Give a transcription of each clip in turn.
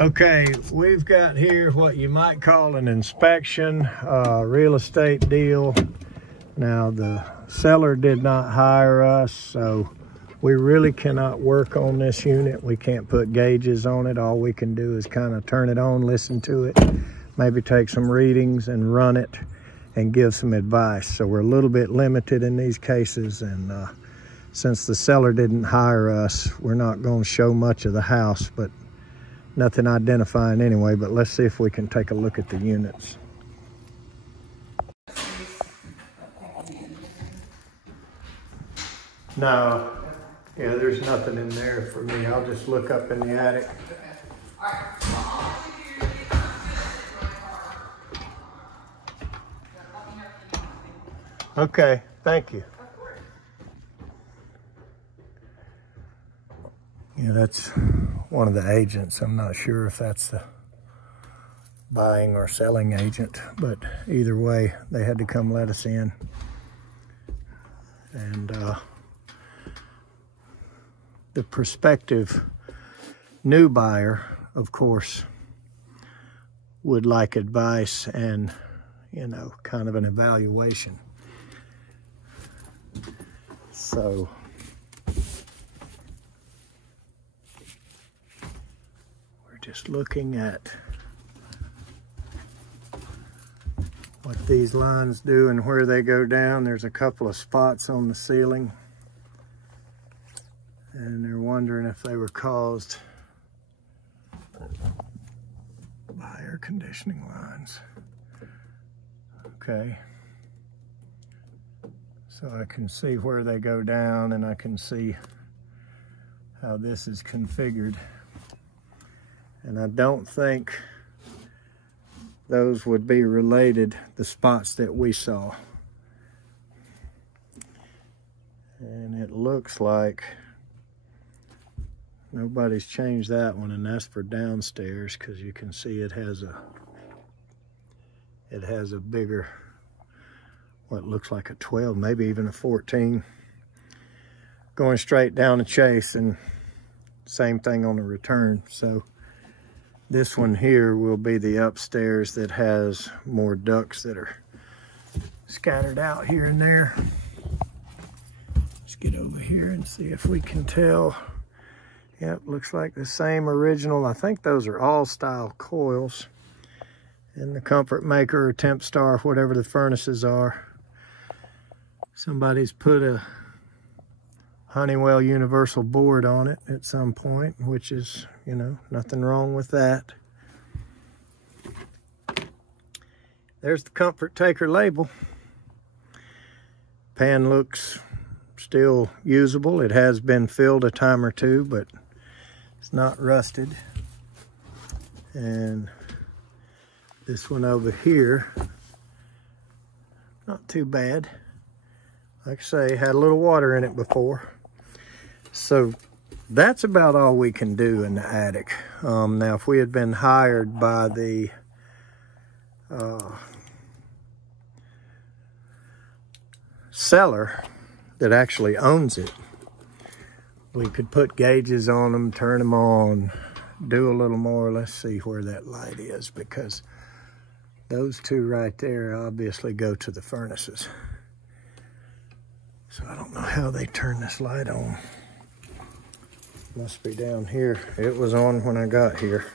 Okay, we've got here what you might call an inspection, real estate deal. Now, the seller did not hire us, so we really cannot work on this unit. We can't put gauges on it. All we can do is kind of turn it on, listen to it, maybe take some readings and run it and give some advice. So we're a little bit limited in these cases, and since the seller didn't hire us, we're not going to show much of the house, but nothing identifying anyway. But let's see if we can take a look at the units. No, yeah, there's nothing in there for me. I'll just look up in the attic. Okay, thank you. Yeah, that's one of the agents. I'm not sure if that's the buying or selling agent, but either way, they had to come let us in. And the prospective new buyer, of course, would like advice and, you know, kind of an evaluation. So we're just looking at what these lines do and where they go down. There's a couple of spots on the ceiling, and they're wondering if they were caused by air conditioning lines. Okay. So I can see where they go down, and I can see how this is configured. And I don't think those would be related, the spots that we saw. And it looks like nobody's changed that one, and that's for downstairs, because you can see it has a bigger, what looks like a 12, maybe even a 14, going straight down the chase, and same thing on the return. So this one here will be the upstairs that has more ducts that are scattered out here and there. Let's get over here and see if we can tell. Yep, looks like the same original. I think those are all style coils. And the Comfort Maker or Temp Star, whatever the furnaces are. Somebody's put a Honeywell universal board on it at some point, which is, you know, nothing wrong with that. There's the Comfort Taker label. Pan looks still usable. It has been filled a time or two, but it's not rusted. And this one over here, not too bad. Like I say, had a little water in it before. So that's about all we can do in the attic. Now, if we had been hired by the seller that actually owns it, we could put gauges on them, turn them on, do a little more. Let's see where that light is, because those two right there obviously go to the furnaces. So I don't know how they turn this light on. Must be down here. It was on when I got here.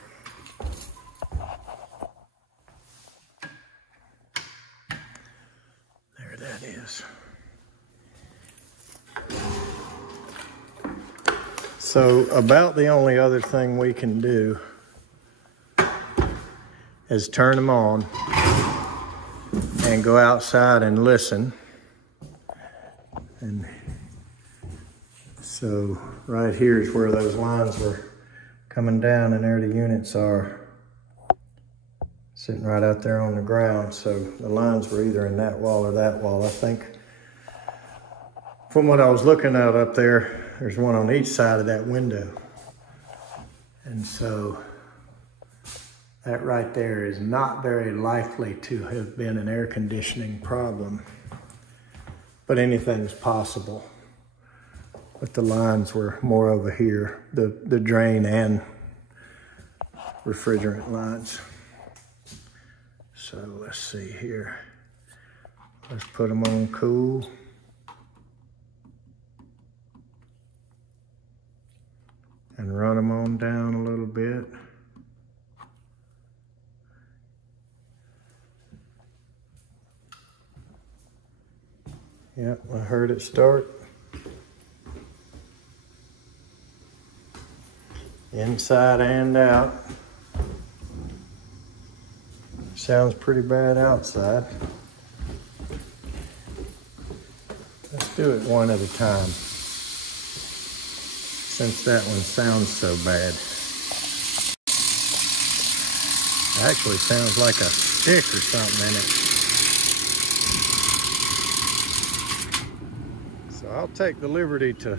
There that is. So about the only other thing we can do is turn them on and go outside and listen. And so right here is where those lines were coming down, and there the units are sitting right out there on the ground. So the lines were either in that wall or that wall. I think from what I was looking at up there, there's one on each side of that window. And so that right there is not very likely to have been an air conditioning problem, but anything's possible. But the lines were more over here, the drain and refrigerant lines. So let's see here. Let's put them on cool. And run them on down a little bit. Yep, I heard it start. Inside and out. Sounds pretty bad outside. Let's do it one at a time, since that one sounds so bad. It actually sounds like a stick or something in it. So I'll take the liberty to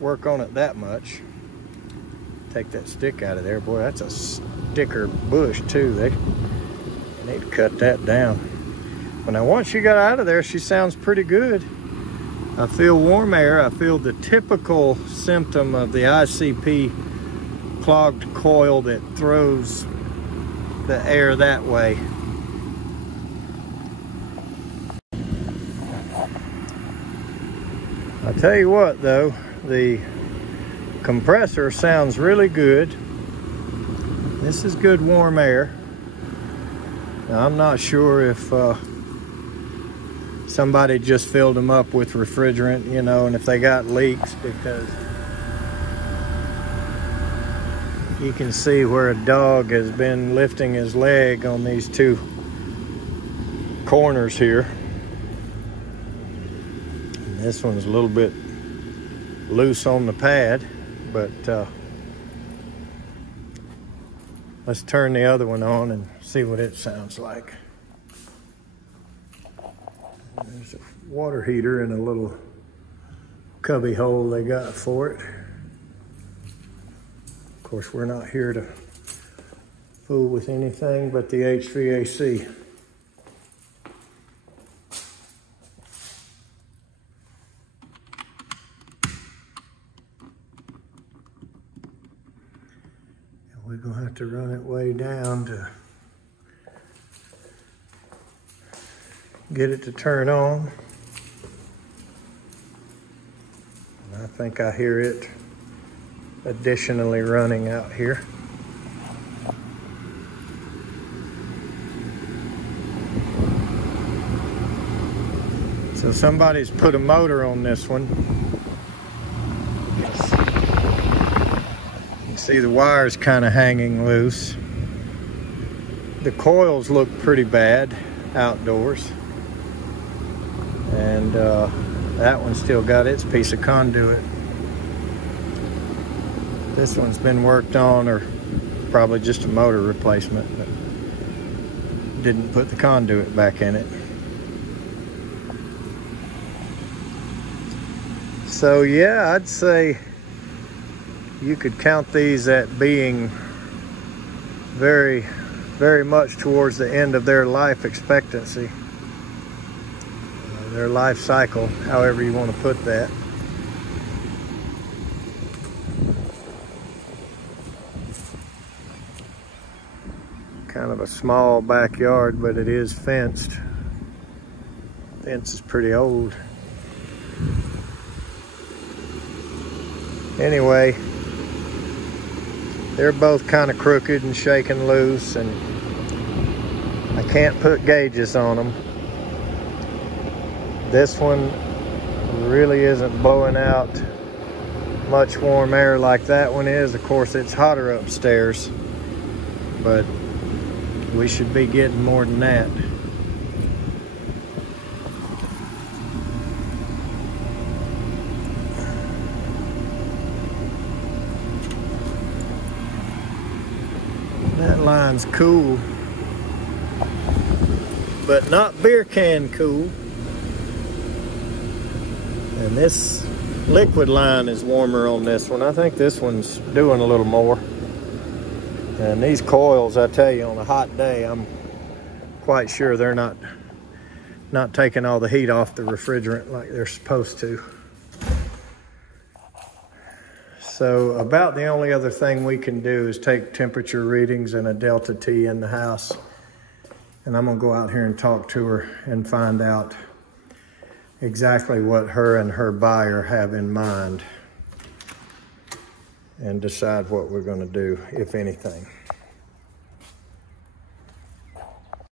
work on it that much. Take that stick out of there. Boy, that's a sticker bush too. They need to cut that down. But now once you got out of there, she sounds pretty good. I feel warm air. I feel the typical symptom of the ICP clogged coil that throws the air that way. I'll tell you what though, the compressor sounds really good. This is good warm air. Now, I'm not sure if somebody just filled them up with refrigerant, you know, and if they got leaks, because you can see where a dog has been lifting his leg on these two corners here. And this one's a little bit loose on the pad, but let's turn the other one on and see what it sounds like. There's a water heater in a little cubby hole they got for it. Of course, we're not here to fool with anything but the HVAC. And we're gonna have to run it way down to get it to turn on. And I think I hear it additionally running out here. So somebody's put a motor on this one. You can see the wires kind of hanging loose. The coils look pretty bad outdoors. And that one's still got its piece of conduit. This one's been worked on, or probably just a motor replacement, but didn't put the conduit back in it. So yeah, I'd say you could count these at being very, very much towards the end of their life expectancy. Their life cycle, however you want to put that. Kind of a small backyard, but it is fenced. Fence is pretty old. Anyway, they're both kind of crooked and shaking loose, and I can't put gauges on them. This one really isn't blowing out much warm air like that one is. Of course, it's hotter upstairs, but we should be getting more than that. That line's cool, but not beer can cool. And this liquid line is warmer on this one. I think this one's doing a little more. And these coils, I tell you, on a hot day, I'm quite sure they're not taking all the heat off the refrigerant like they're supposed to. So about the only other thing we can do is take temperature readings and a delta T in the house. And I'm gonna go out here and talk to her and find out exactly what her and her buyer have in mind and decide what we're gonna do, if anything.